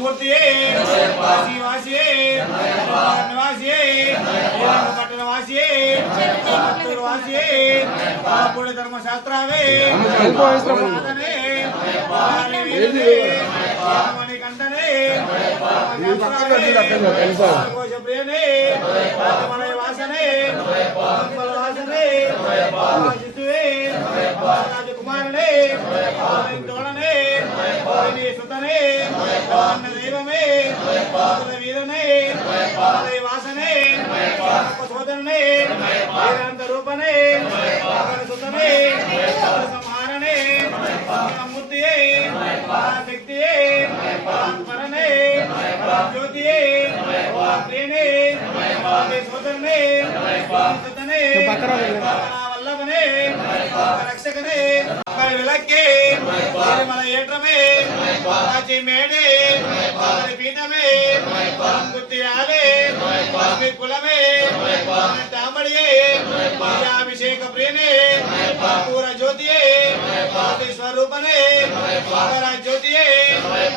మూర్తి వాసి వాసి నివాసి పట్టణ వాసి పట్టూరు వాసి పుణ్య ధర్మశాస్త్రావే మణికంఠనే కోశప్రియనే మనయ వాసనే వాసనే శిశువే రాజకుమారనే దైవమే వీరనే వాసనే సోదరనే వీరాంత రూపనే సుతనే సంహారనే మూర్తియే శక్తియే పరనే జ్యోతియే ప్రియనే సోదరనే సుతనే వల్లభనే ரட்சகனே உங்கள் விளக்கே மலை ஏற்றமே காட்சி மேடே பீட்டமே குத்தியாலே குலமே தாமடியே அபிஷேக பிரியனே பூர ஜோதியே स्वरूपने ज्योतिये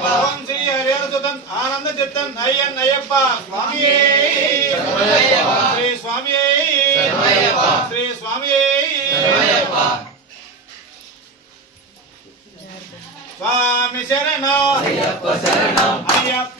ओम श्री हरिहरसुतन आनंद चित्तन नयन नयप्पा स्वामी श्री स्वामी श्री स्वामी స్వామి శరణ. అయ్యప్ప శరణ. Ayyappa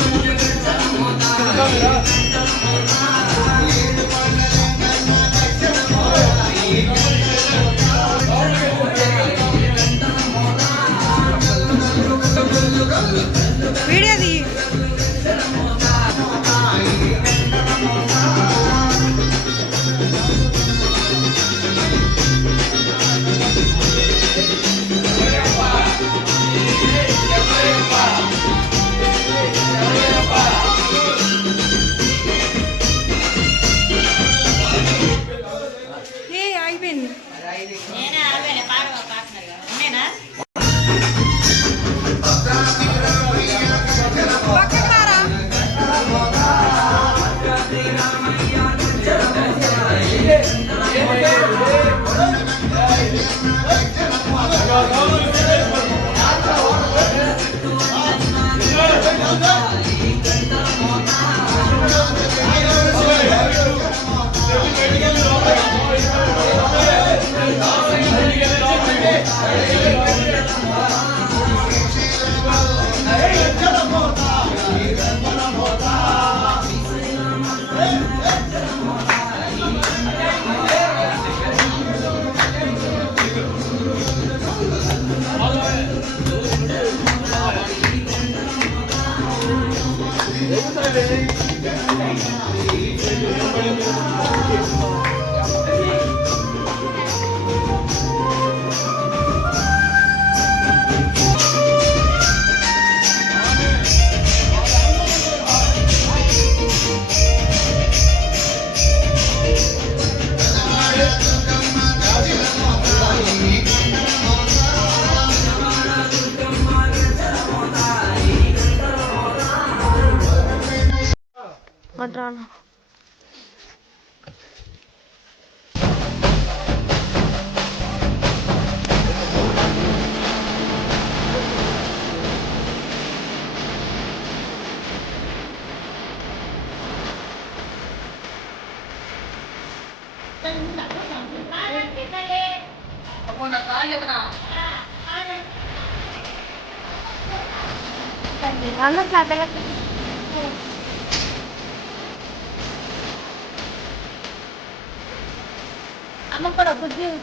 Mire, di. Deus. Madrana. Ano sabi lang? Anong pala? Pwede yun.